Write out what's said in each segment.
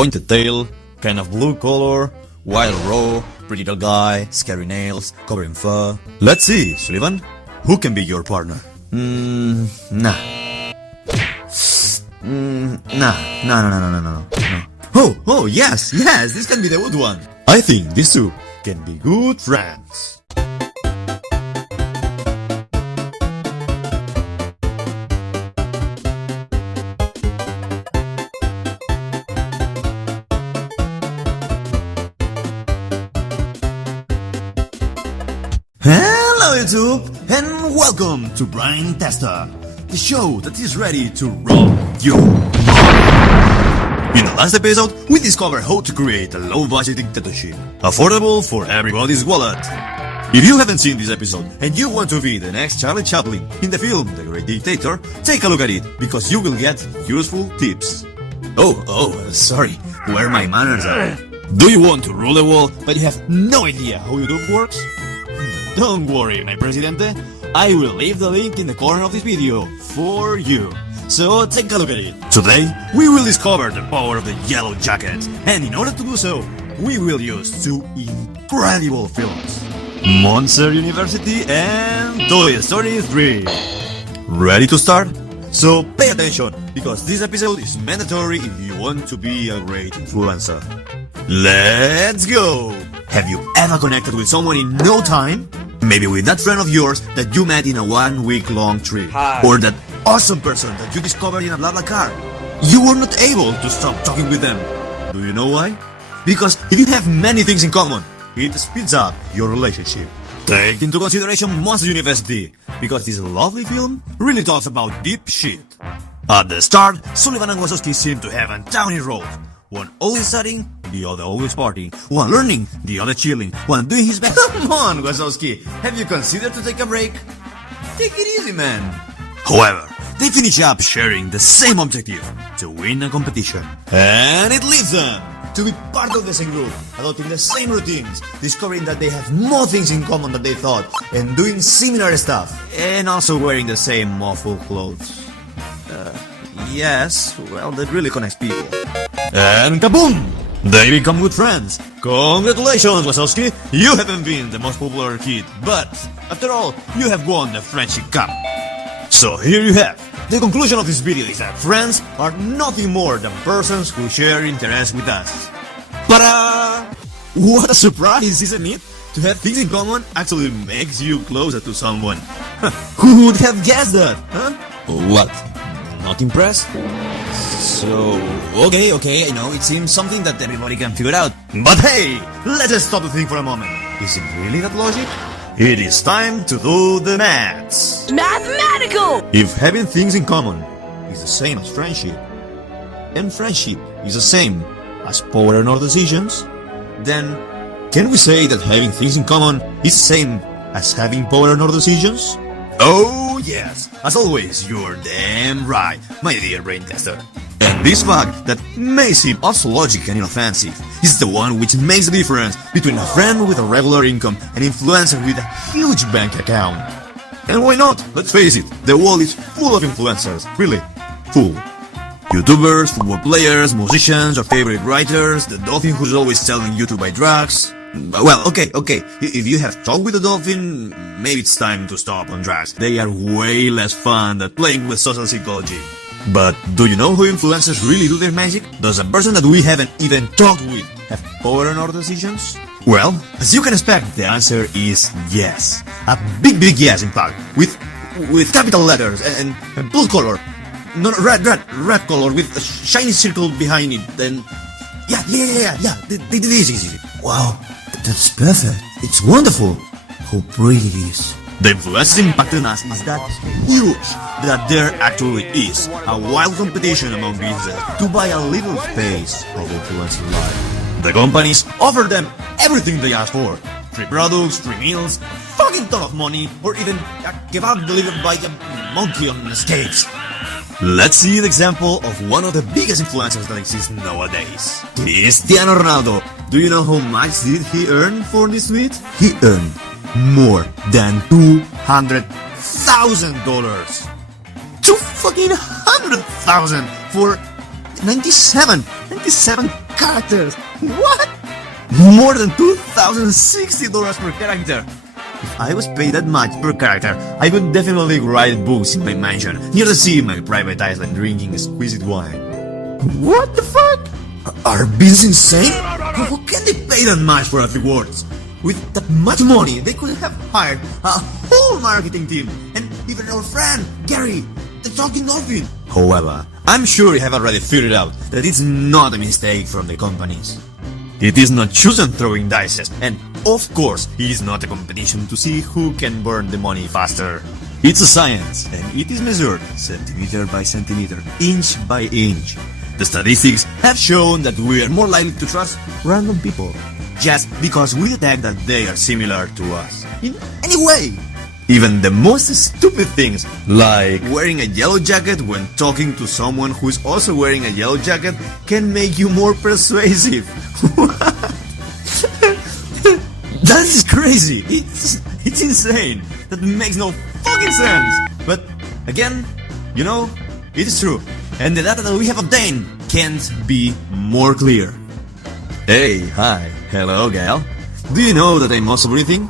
pointed tail, kind of blue color, wild raw, pretty little guy, scary nails, covered in fur. Let's see, Sullivan, who can be your partner? Nah. No. Oh, yes, this can be the good one. I think these two can be good friends. Hello YouTube, and welcome to Brain Tester, the show that is ready to roll your mind. In the last episode, we discovered how to create a low-budget dictatorship, affordable for everybody's wallet. If you haven't seen this episode, and you want to be the next Charlie Chaplin in the film The Great Dictator, take a look at it, because you will get useful tips. Sorry, where my manners are. Do you want to rule the world, but you have no idea how YouTube works? Don't worry, my presidente, I will leave the link in the corner of this video for you. So take a look at it. Today, we will discover the power of the yellow jacket, and in order to do so, we will use two incredible films: Monster University and Toy Story 3. Ready to start? So pay attention, because this episode is mandatory if you want to be a great influencer. Let's go! Have you ever connected with someone in no time? Maybe with that friend of yours that you met in a 1 week long trip. Hi. Or that awesome person that you discovered in a BlaBlaCar. You were not able to stop talking with them. Do you know why? Because if you have many things in common, it speeds up your relationship. Take into consideration Monster University, because this lovely film really talks about deep shit. At the start, Sullivan and Wasowski seem to have a downy road. One always studying, the other always partying. One learning, the other chilling. One doing his best. Come on, Wazowski, have you considered to take a break? Take it easy, man. However, they finish up sharing the same objective, to win a competition. And it leads them to be part of the same group, adopting the same routines, discovering that they have more things in common than they thought, and doing similar stuff, and also wearing the same awful clothes. Yes, well, that really connects people. And kaboom! They become good friends. Congratulations, Wazowski! You haven't been the most popular kid, but after all, you have won the Friendship Cup. So here you have. The conclusion of this video is that friends are nothing more than persons who share interests with us. Ta-da! What a surprise, isn't it? To have things in common actually makes you closer to someone. Who would have guessed that, huh? What? Not impressed? So, okay, I know it seems something that everybody can figure out. But hey, let's just stop to think for a moment. Is it really that logic? It is time to do the maths. Mathematical! If having things in common is the same as friendship, and friendship is the same as power in our decisions, then can we say that having things in common is the same as having power in our decisions? Oh yes, as always, you're damn right, my dear brain tester. And this fact that may seem also logical and inoffensive is the one which makes the difference between a friend with a regular income and an influencer with a huge bank account. And why not? Let's face it, the world is full of influencers, really, full. YouTubers, football players, musicians, our favorite writers, the dolphin who's always telling you to buy drugs. Well, okay, if you have talked with a dolphin, maybe it's time to stop on drugs. They are way less fun than playing with social psychology. But do you know how influencers really do their magic? Does a person that we haven't even talked with have power on our decisions? Well, as you can expect, the answer is yes. A big yes, in fact, with capital letters and blue color. No, red color with a shiny circle behind it. Then, yeah, this is it. Wow, that's perfect. It's wonderful. How pretty it is. The influence impacting us is that huge that there actually is a wild competition among businesses to buy a little space of influencer life. The companies offer them everything they ask for: free products, free meals, fucking ton of money, or even a kebab delivered by a monkey on skates. Let's see the example of one of the biggest influencers that exists nowadays. Cristiano Ronaldo. Do you know how much did he earn for this tweet? He earned more than $200,000. $200,000 for 97 27 characters! What? More than $2,060 per character! If I was paid that much per character, I would definitely write books in my mansion, near the sea in my private island drinking exquisite wine. What the fuck? Are beings insane? How can they pay that much for a few words? With that much money, they could have hired a whole marketing team, and even our friend, Gary, the talking dolphin. However, I'm sure you have already figured out that it's not a mistake from the companies. It is not chosen throwing dice, and of course, it is not a competition to see who can burn the money faster. It's a science, and it is measured centimeter by centimeter, inch by inch. The statistics have shown that we are more likely to trust random people, just because we detect that they are similar to us in any way. Even the most stupid things, like wearing a yellow jacket when talking to someone who is also wearing a yellow jacket, can make you more persuasive. That is crazy. It's insane. That makes no fucking sense. But again, you know, it is true. And the data that we have obtained can't be more clear. Hey, hi, hello, gal. Do you know that I'm also breathing?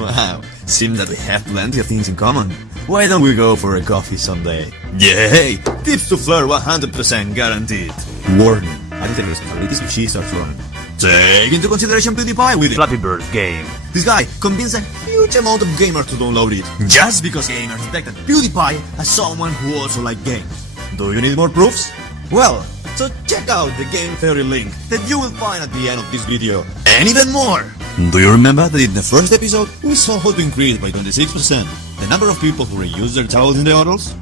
Wow, seems that we have plenty of things in common. Why don't we go for a coffee someday? Yay! Tips to flirt 100% guaranteed. Warning, additive responsibilities if she starts running. Take into consideration Pewdiepie with the Flappy Bird game. This guy convinced a huge amount of gamers to download it, just because gamers detected Pewdiepie as someone who also liked games. Do you need more proofs? Well, so check out the game theory link that you will find at the end of this video. And even more! Do you remember that in the first episode, we saw how to increase by 26% the number of people who reuse their towels in the huddles?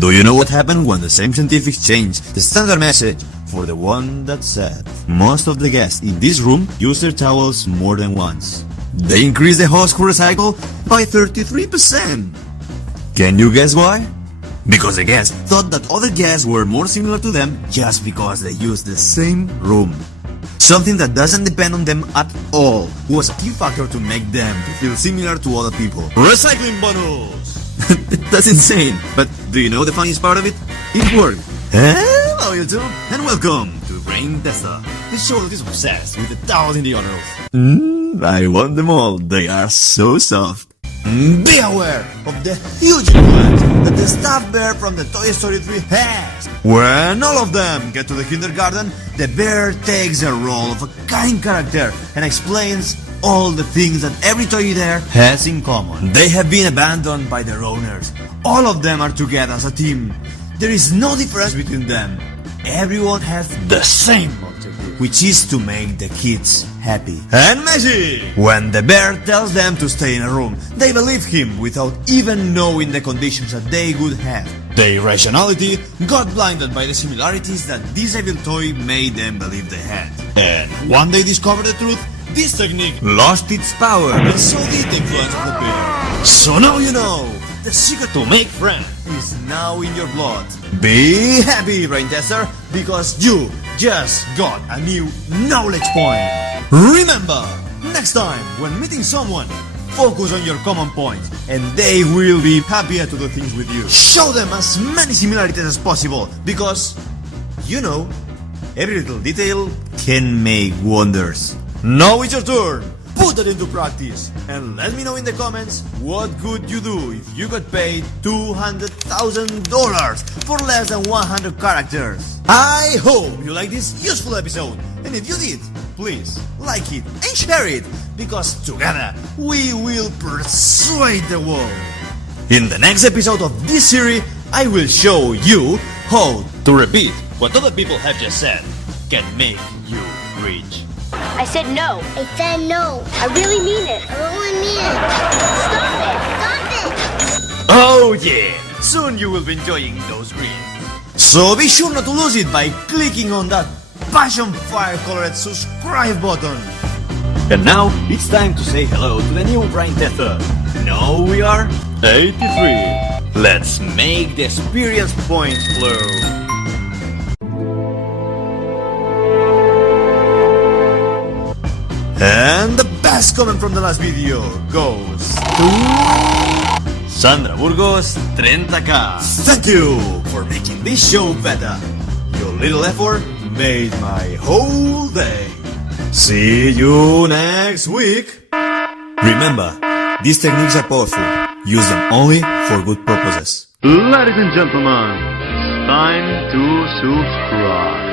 Do you know what happened when the same scientifics changed the standard message for the one that said most of the guests in this room use their towels more than once? They increased the host who recycle by 33%. Can you guess why? Because the guests thought that other guests were more similar to them just because they used the same room. Something that doesn't depend on them at all was a key factor to make them to feel similar to other people. Recycling bonus! That's insane, but do you know the funniest part of it? It worked. Hello YouTube, and welcome to Brain Tester, the show that is obsessed with the towels in the others. I want them all, they are so soft. Be aware of the huge influence that the stuffed bear from the Toy Story 3 has. When all of them get to the kindergarten, the bear takes the role of a kind character and explains all the things that every toy there has in common. They have been abandoned by their owners. All of them are together as a team. There is no difference between them. Everyone has the same objective, which is to make the kids happy. And magic! When the bear tells them to stay in a room, they believe him without even knowing the conditions that they would have. Their rationality got blinded by the similarities that this evil toy made them believe they had. And when they discovered the truth, this technique lost its power, and so did the influence of the bear. So now you know! The secret to make friends is now in your blood. Be happy, Brain Tester, because you just got a new knowledge point. Remember, next time when meeting someone, focus on your common points and they will be happier to do things with you. Show them as many similarities as possible because, you know, every little detail can make wonders. Now it's your turn. Put that into practice and let me know in the comments what could you do if you got paid $200,000 for less than 100 characters. I hope you like this useful episode, and if you did, please like it and share it, because together we will persuade the world. In the next episode of this series, I will show you how to repeat what other people have just said can make you rich. I said no. I said no. I really mean it. I really mean it. Stop it. Stop it. Oh yeah! Soon you will be enjoying those greens. So be sure not to lose it by clicking on that passion fire colored subscribe button. And now it's time to say hello to the new Brain Tester. Now we are 83. Let's make the experience points flow. And the best comment from the last video goes to Sandra Burgos 30K. Thank you for making this show better. Your little effort made my whole day. See you next week. Remember, these techniques are powerful. Use them only for good purposes. Ladies and gentlemen, it's time to subscribe.